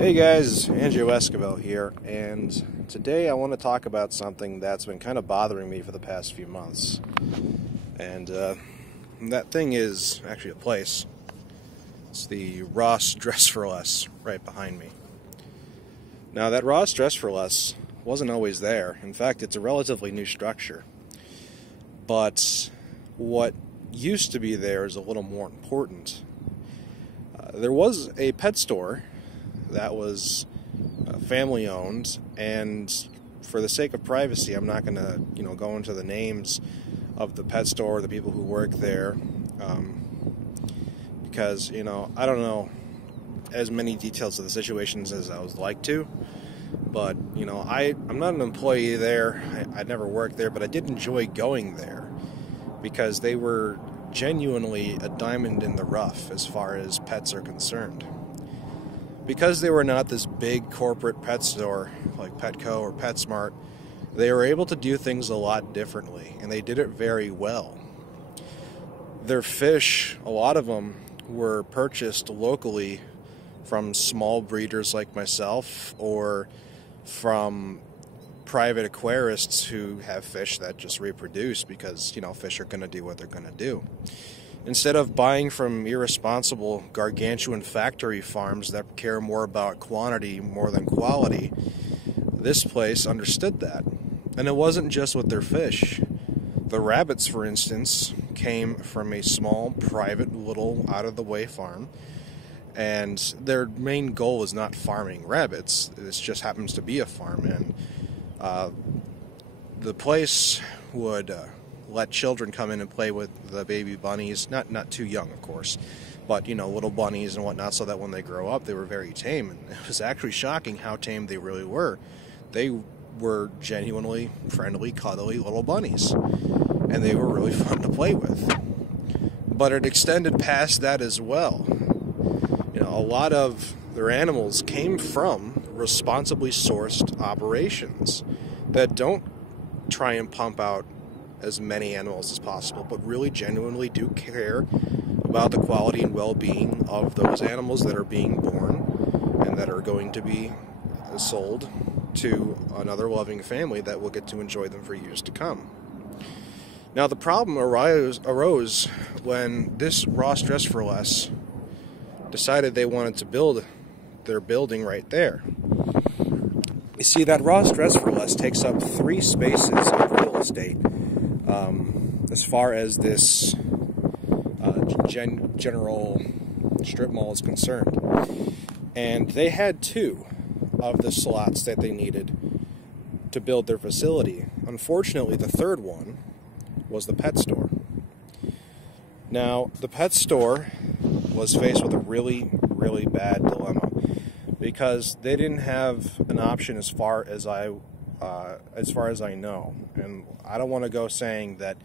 Hey guys, Andrew Esquivel here, and today I want to talk about something that's been kind of bothering me for the past few months. And that thing is actually a place. It's the Ross Dress for Less right behind me. Now, that Ross Dress for Less wasn't always there. In fact, it's a relatively new structure. But what used to be there is a little more important. There was a pet store that was family owned, and for the sake of privacy, I'm not going to, go into the names of the pet store or the people who work there, because, I don't know as many details of the situations as I would like to, but, I'm not an employee there. I never worked there, but I did enjoy going there because they were genuinely a diamond in the rough as far as pets are concerned. Because they were not this big corporate pet store like Petco or PetSmart, they were able to do things a lot differently, and they did it very well. Their fish, a lot of them, were purchased locally from small breeders like myself or from private aquarists who have fish that just reproduce because, fish are going to do what they're going to do. Instead of buying from irresponsible, gargantuan factory farms that care more about quantity more than quality, this place understood that. And it wasn't just with their fish. The rabbits, for instance, came from a small, private, little, out-of-the-way farm, and their main goal is not farming rabbits. This just happens to be a farm, and the place would let children come in and play with the baby bunnies, not too young, of course, but, little bunnies and whatnot, so that when they grow up, they were very tame. And it was actually shocking how tame they really were. They were genuinely friendly, cuddly little bunnies, and they were really fun to play with. But it extended past that as well. A lot of their animals came from responsibly sourced operations that don't try and pump out as many animals as possible, but really genuinely do care about the quality and well-being of those animals that are being born and that are going to be sold to another loving family that will get to enjoy them for years to come. Now, the problem arose when this Ross Dress for Less decided they wanted to build their building right there. You see, that Ross Dress for Less takes up 3 spaces of real estate as far as this general strip mall is concerned. And they had 2 of the slots that they needed to build their facility. Unfortunately, the third one was the pet store. Now, the pet store was faced with a really, really bad dilemma because they didn't have an option as far as I know. And I don't want to go saying that,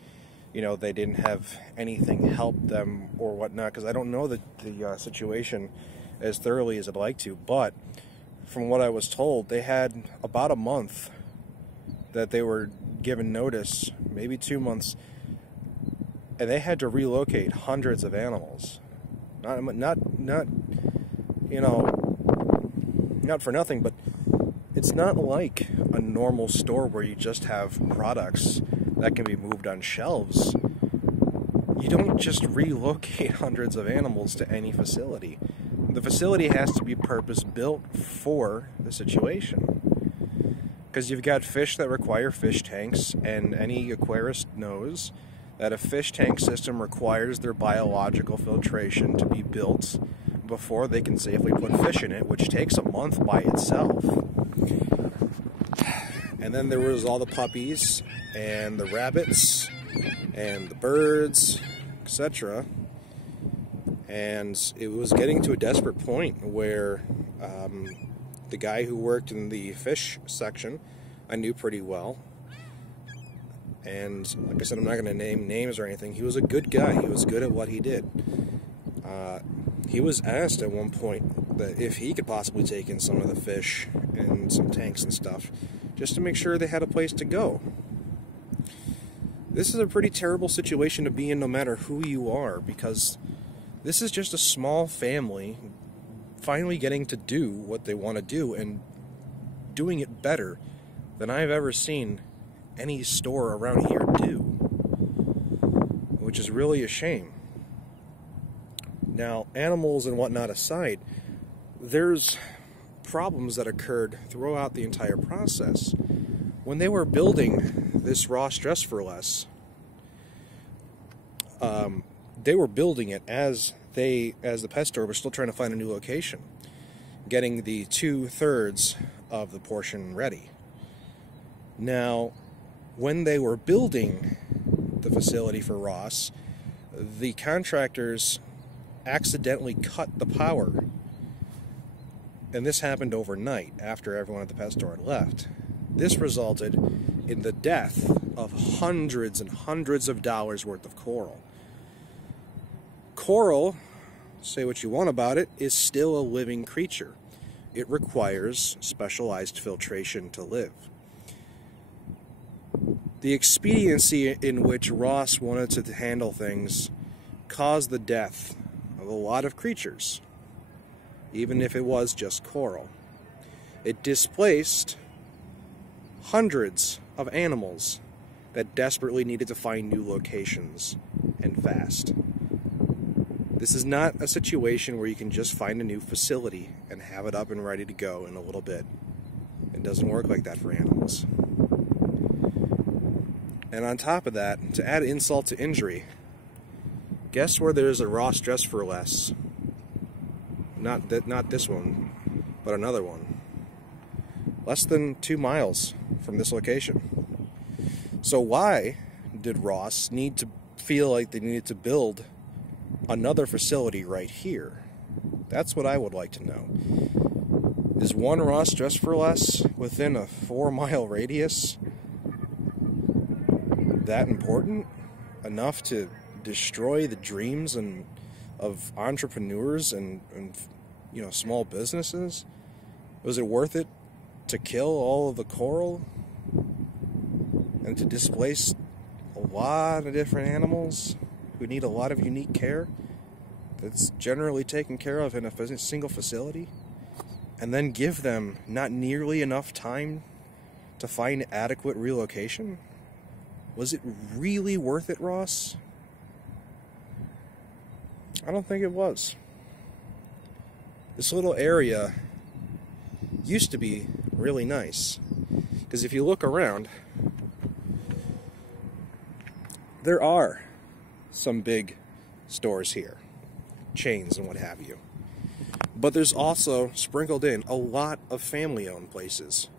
they didn't have anything help them or whatnot, because I don't know the situation as thoroughly as I'd like to. But from what I was told, they had about a month that they were given notice, maybe 2 months, and they had to relocate hundreds of animals. Not for nothing, but it's not like a normal store where you just have products that can be moved on shelves. You don't just relocate hundreds of animals to any facility. The facility has to be purpose-built for the situation. Because you've got fish that require fish tanks, and any aquarist knows that a fish tank system requires their biological filtration to be built before they can safely put fish in it, which takes a month by itself. And then there was all the puppies and the rabbits and the birds, etc. And it was getting to a desperate point where the guy who worked in the fish section I knew pretty well. And like I said, I'm not going to name names or anything. He was a good guy. He was good at what he did. He was asked at one point that if he could possibly take in some of the fish and some tanks and stuff, just to make sure they had a place to go. This is a pretty terrible situation to be in no matter who you are, because this is just a small family finally getting to do what they want to do and doing it better than I've ever seen any store around here do, which is really a shame. Now, animals and whatnot aside, there's problems that occurred throughout the entire process. When they were building this Ross Dress for Less, they were building it as the pet store was still trying to find a new location, getting the 2/3 of the portion ready. Now, when they were building the facility for Ross, the contractors accidentally cut the power. And this happened overnight after everyone at the pet store had left. This resulted in the death of hundreds and hundreds of dollars worth of coral. Coral, say what you want about it, is still a living creature. It requires specialized filtration to live. The expediency in which Ross wanted to handle things caused the death of a lot of creatures, even if it was just coral. It displaced hundreds of animals that desperately needed to find new locations, and fast. This is not a situation where you can just find a new facility and have it up and ready to go in a little bit. It doesn't work like that for animals. And on top of that, to add insult to injury, guess where there's a Ross Dress for Less? Not this one, but another one. Less than 2 miles from this location. So why did Ross need to feel like they needed to build another facility right here? That's what I would like to know. Is one Ross Dress for Less within a 4-mile radius that important enough to destroy the dreams of entrepreneurs and small businesses? Was it worth it to kill all of the coral and to displace a lot of different animals who need a lot of unique care that's generally taken care of in a single facility, and then give them not nearly enough time to find adequate relocation? Was it really worth it, Ross? I don't think it was. This little area used to be really nice, because if you look around, there are some big stores here, chains and what have you. But there's also, sprinkled in, a lot of family-owned places.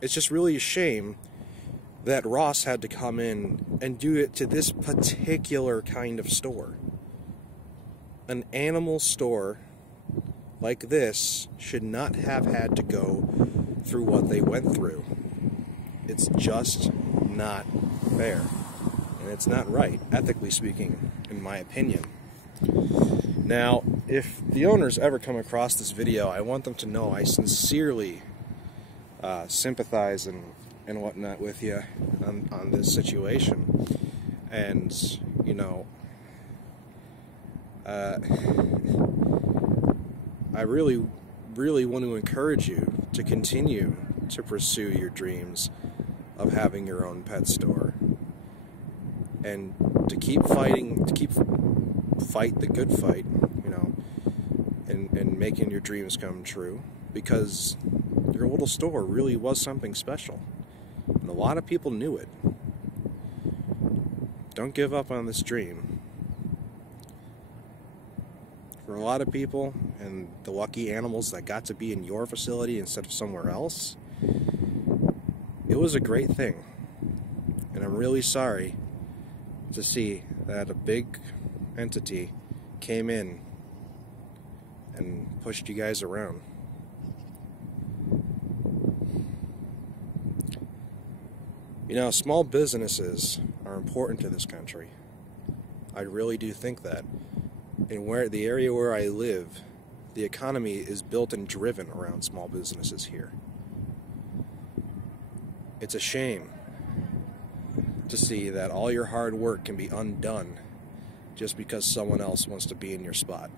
It's just really a shame that Ross had to come in and do it to this particular kind of store. An animal store like this should not have had to go through what they went through. It's just not fair. And it's not right, ethically speaking, in my opinion. Now, if the owners ever come across this video, I want them to know I sincerely sympathize and whatnot with you on this situation. And, I really, really want to encourage you to continue to pursue your dreams of having your own pet store, and to keep fighting, fight the good fight, and making your dreams come true, because your little store really was something special, and a lot of people knew it. Don't give up on this dream. For a lot of people, and the lucky animals that got to be in your facility instead of somewhere else, it was a great thing. And I'm really sorry to see that a big entity came in and pushed you guys around. Small businesses are important to this country. I really do think that. In the area where I live, the economy is built and driven around small businesses here. It's a shame to see that all your hard work can be undone just because someone else wants to be in your spot.